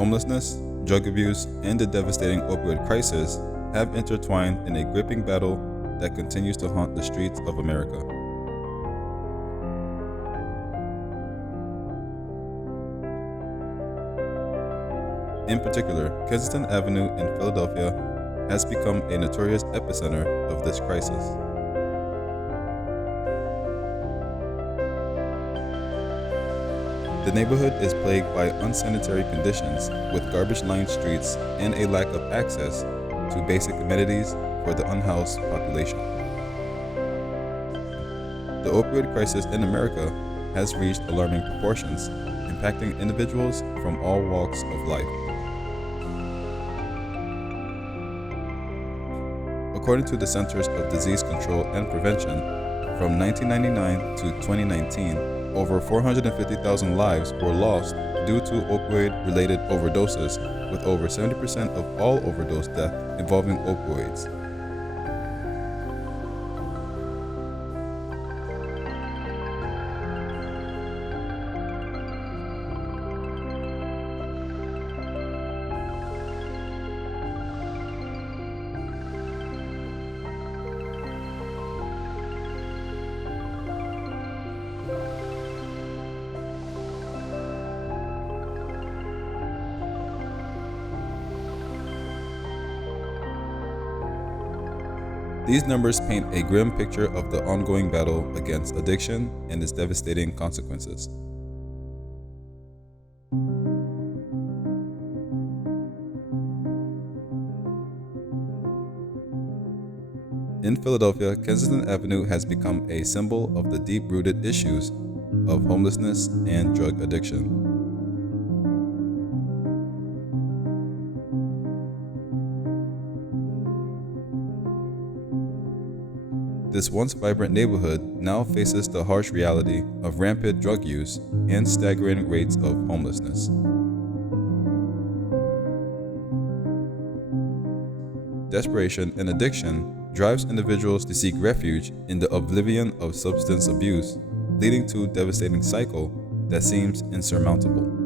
Homelessness, drug abuse, and the devastating opioid crisis have intertwined in a gripping battle that continues to haunt the streets of America. In particular, Kensington Avenue in Philadelphia has become a notorious epicenter of this crisis. The neighborhood is plagued by unsanitary conditions with garbage-lined streets and a lack of access to basic amenities for the unhoused population. The opioid crisis in America has reached alarming proportions, impacting individuals from all walks of life. According to the Centers of Disease Control and Prevention, from 1999 to 2019, over 450,000 lives were lost due to opioid-related overdoses, with over 70% of all overdose deaths involving opioids. These numbers paint a grim picture of the ongoing battle against addiction and its devastating consequences. In Philadelphia, Kensington Avenue has become a symbol of the deep-rooted issues of homelessness and drug addiction. This once vibrant neighborhood now faces the harsh reality of rampant drug use and staggering rates of homelessness. Desperation and addiction drives individuals to seek refuge in the oblivion of substance abuse, leading to a devastating cycle that seems insurmountable.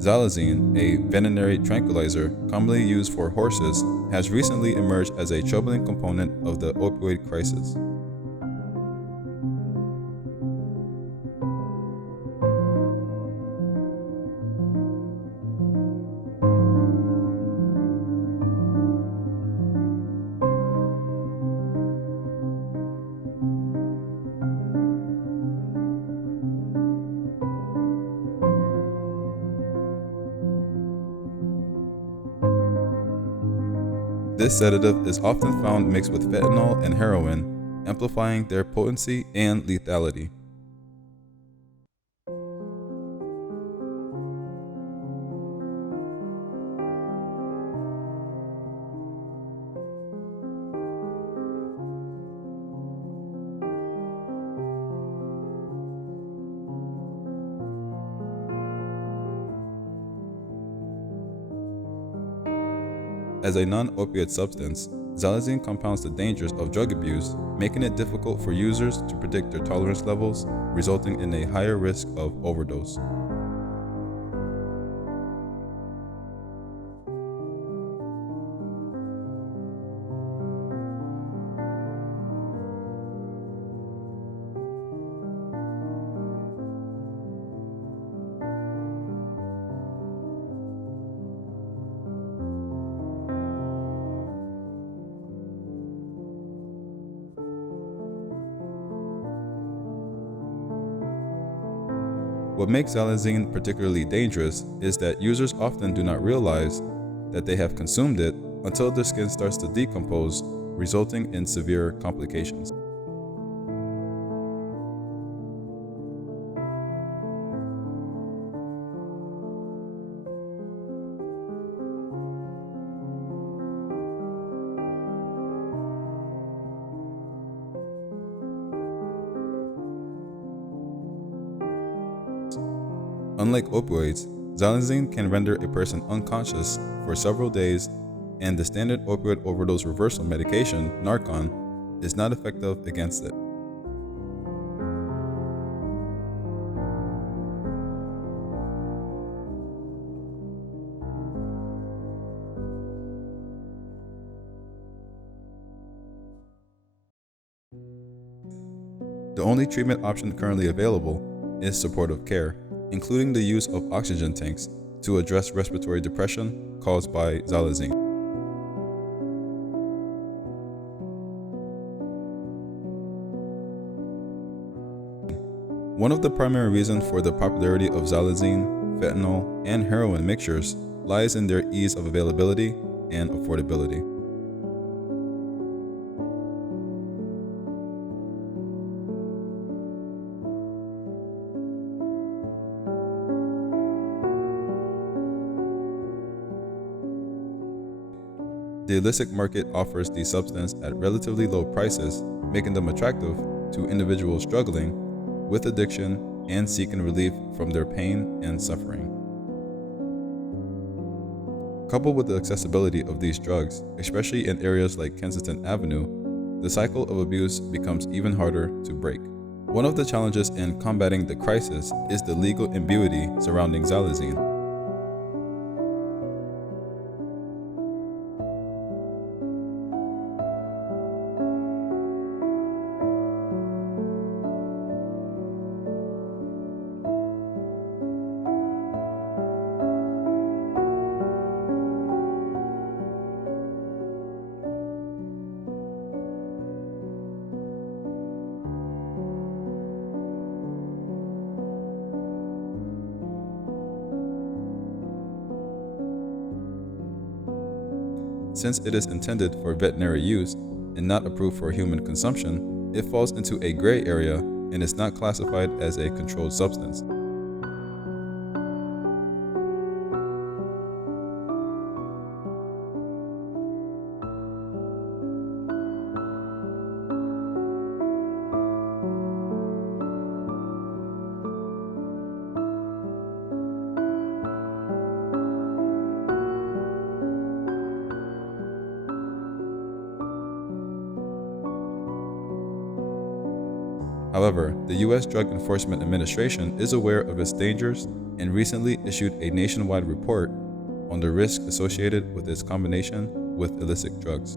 Xylazine, a veterinary tranquilizer commonly used for horses, has recently emerged as a troubling component of the opioid crisis. This sedative is often found mixed with fentanyl and heroin, amplifying their potency and lethality. As a non-opioid substance, Xylazine compounds the dangers of drug abuse, making it difficult for users to predict their tolerance levels, resulting in a higher risk of overdose. What makes Xylazine particularly dangerous is that users often do not realize that they have consumed it until their skin starts to decompose, resulting in severe complications. Unlike opioids, xylazine can render a person unconscious for several days, and the standard opioid overdose reversal medication, Narcan, is not effective against it. The only treatment option currently available is supportive care, including the use of oxygen tanks to address respiratory depression caused by xylazine. One of the primary reasons for the popularity of xylazine, fentanyl, and heroin mixtures lies in their ease of availability and affordability. The illicit market offers these substances at relatively low prices, making them attractive to individuals struggling with addiction and seeking relief from their pain and suffering. Coupled with the accessibility of these drugs, especially in areas like Kensington Avenue, the cycle of abuse becomes even harder to break. One of the challenges in combating the crisis is the legal ambiguity surrounding xylazine. Since it is intended for veterinary use and not approved for human consumption, it falls into a gray area and is not classified as a controlled substance. However, the U.S. Drug Enforcement Administration is aware of its dangers and recently issued a nationwide report on the risk associated with its combination with illicit drugs.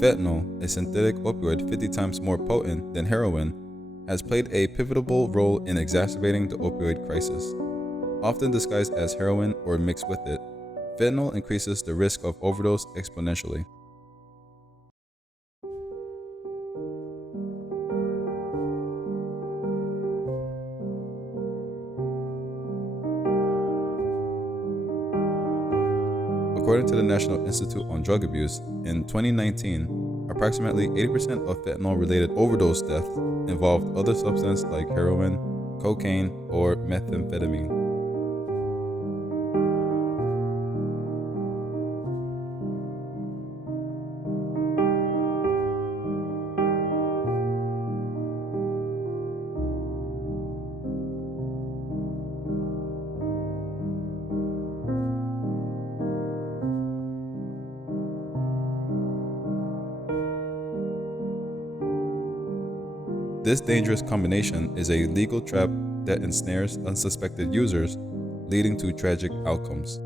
Fentanyl, a synthetic opioid 50 times more potent than heroin, has played a pivotal role in exacerbating the opioid crisis. Often disguised as heroin or mixed with it, fentanyl increases the risk of overdose exponentially. According to the National Institute on Drug Abuse, in 2019, approximately 80% of fentanyl-related overdose deaths involved other substances like heroin, cocaine, or methamphetamine. This dangerous combination is a legal trap that ensnares unsuspected users, leading to tragic outcomes.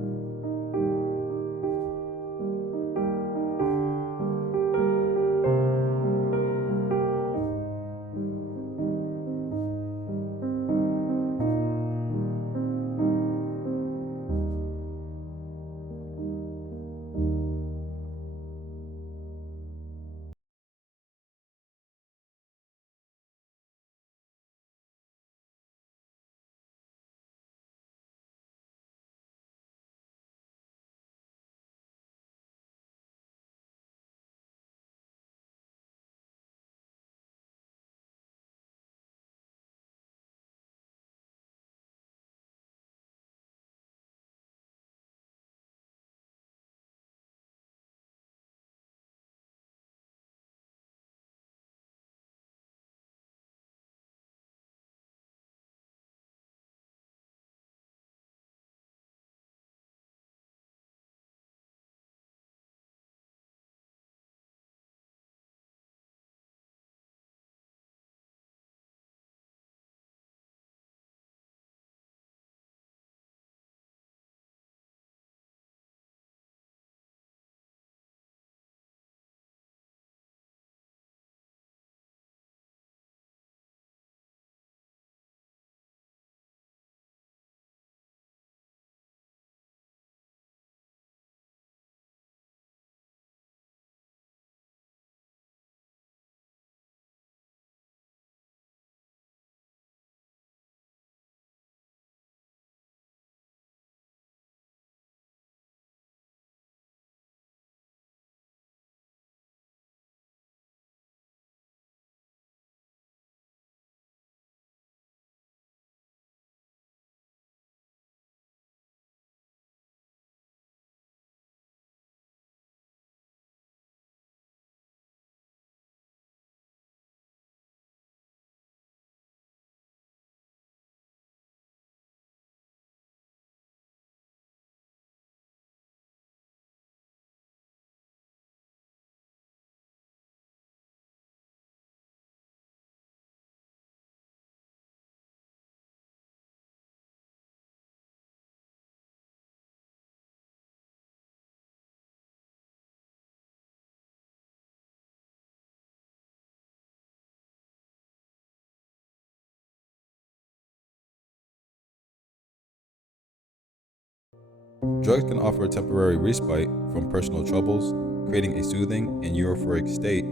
Drugs can offer temporary respite from personal troubles, creating a soothing and euphoric state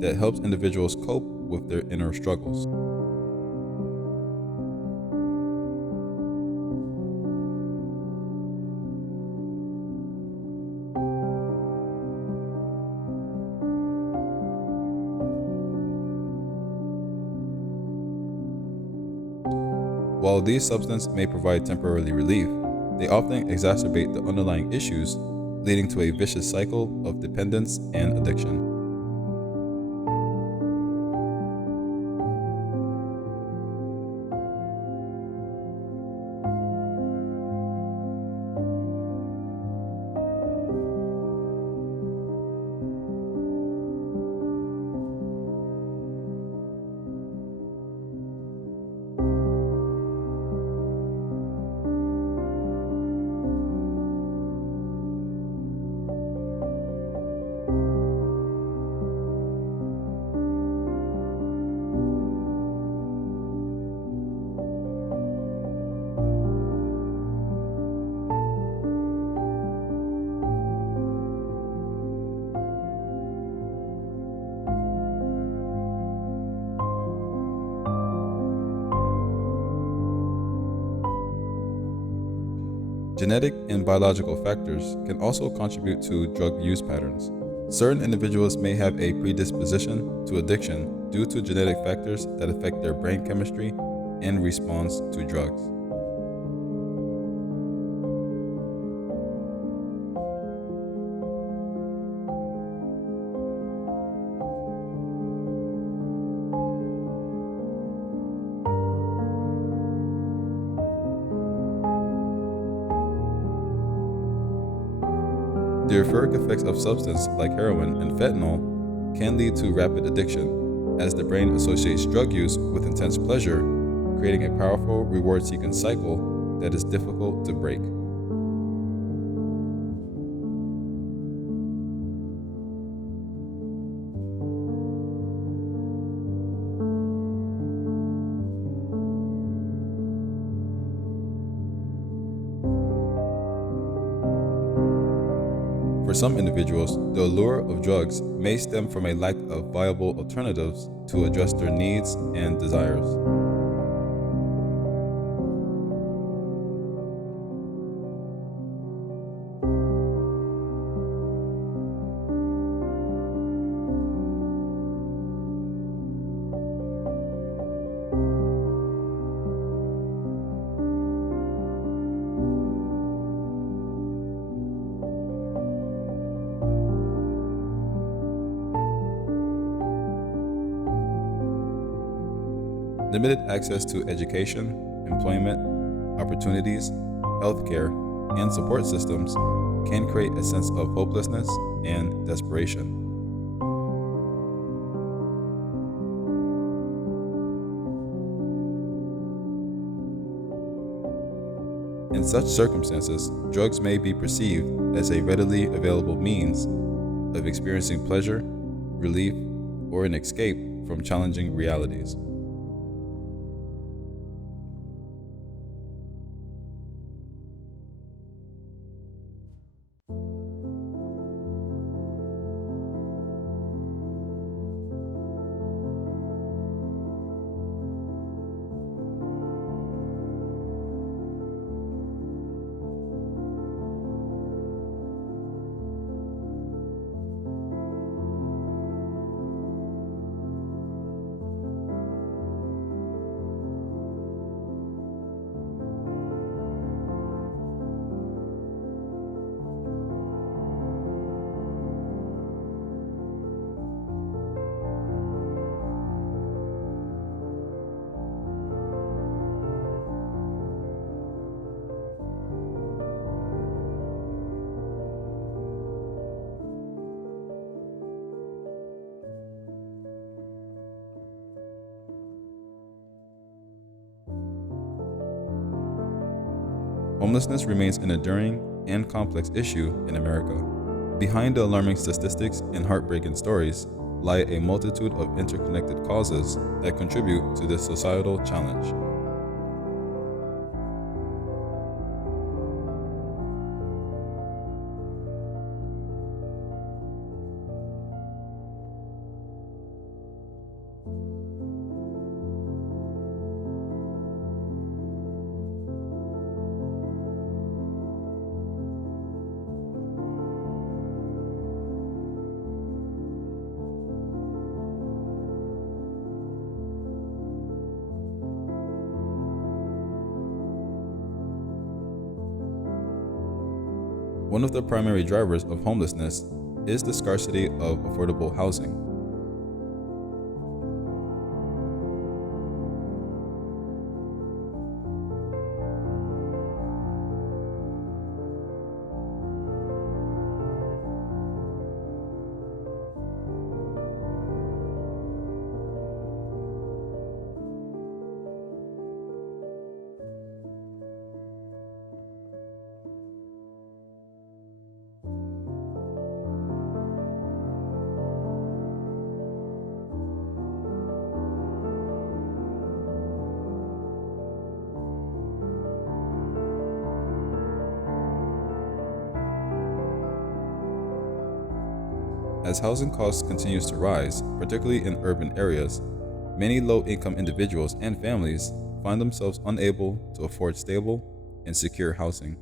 that helps individuals cope with their inner struggles. While these substances may provide temporary relief, they often exacerbate the underlying issues, leading to a vicious cycle of dependence and addiction. Genetic and biological factors can also contribute to drug use patterns. Certain individuals may have a predisposition to addiction due to genetic factors that affect their brain chemistry and response to drugs. The euphoric effects of substances like heroin and fentanyl can lead to rapid addiction, as the brain associates drug use with intense pleasure, creating a powerful reward-seeking cycle that is difficult to break. For some individuals, the allure of drugs may stem from a lack of viable alternatives to address their needs and desires. Limited access to education, employment, opportunities, healthcare, and support systems can create a sense of hopelessness and desperation. In such circumstances, drugs may be perceived as a readily available means of experiencing pleasure, relief, or an escape from challenging realities. Homelessness remains an enduring and complex issue in America. Behind the alarming statistics and heartbreaking stories lie a multitude of interconnected causes that contribute to this societal challenge. One of the primary drivers of homelessness is the scarcity of affordable housing. As housing costs continues to rise, particularly in urban areas, many low-income individuals and families find themselves unable to afford stable and secure housing.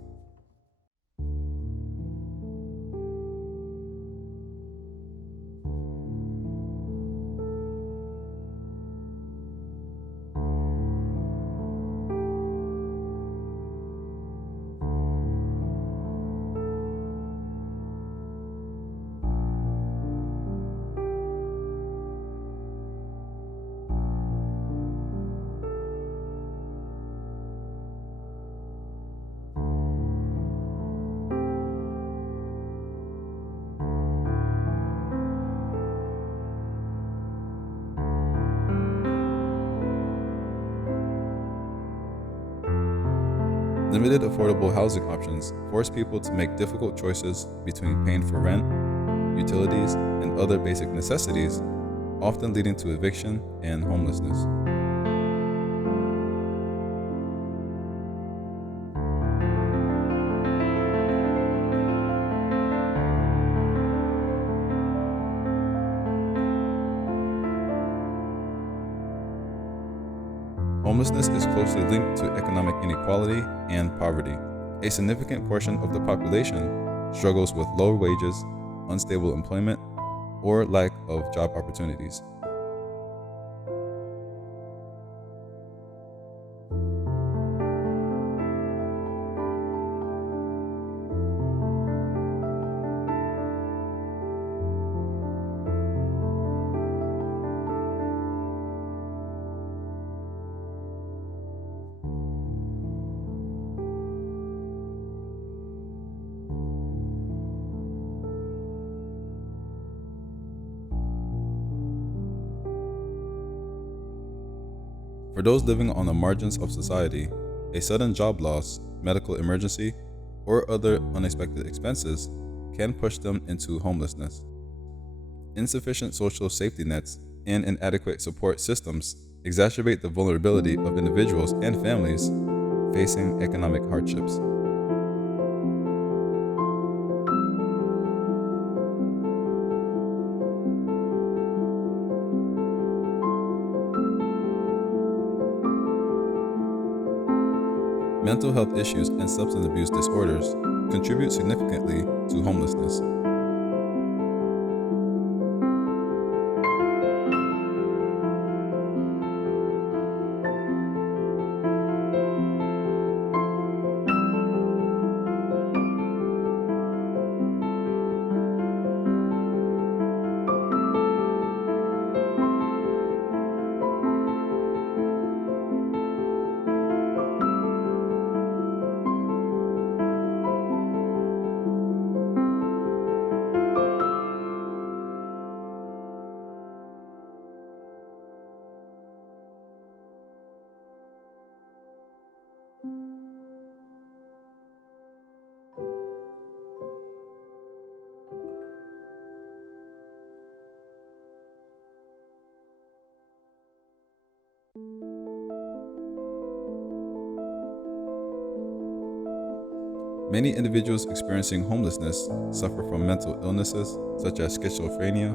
Limited affordable housing options force people to make difficult choices between paying for rent, utilities, and other basic necessities, often leading to eviction and homelessness. Homelessness is closely linked to economic inequality and poverty. A significant portion of the population struggles with low wages, unstable employment, or lack of job opportunities. For those living on the margins of society, a sudden job loss, medical emergency, or other unexpected expenses can push them into homelessness. Insufficient social safety nets and inadequate support systems exacerbate the vulnerability of individuals and families facing economic hardships. Mental health issues and substance abuse disorders contribute significantly to homelessness. Many individuals experiencing homelessness suffer from mental illnesses such as schizophrenia,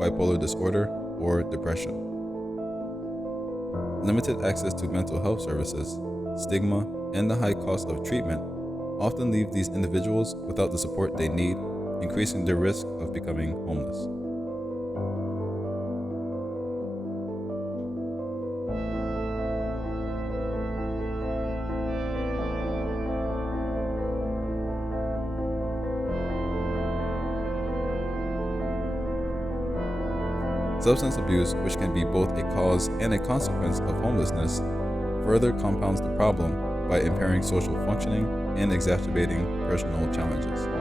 bipolar disorder, or depression. Limited access to mental health services, stigma, and the high cost of treatment often leave these individuals without the support they need, increasing their risk of becoming homeless. Substance abuse, which can be both a cause and a consequence of homelessness, further compounds the problem by impairing social functioning and exacerbating personal challenges.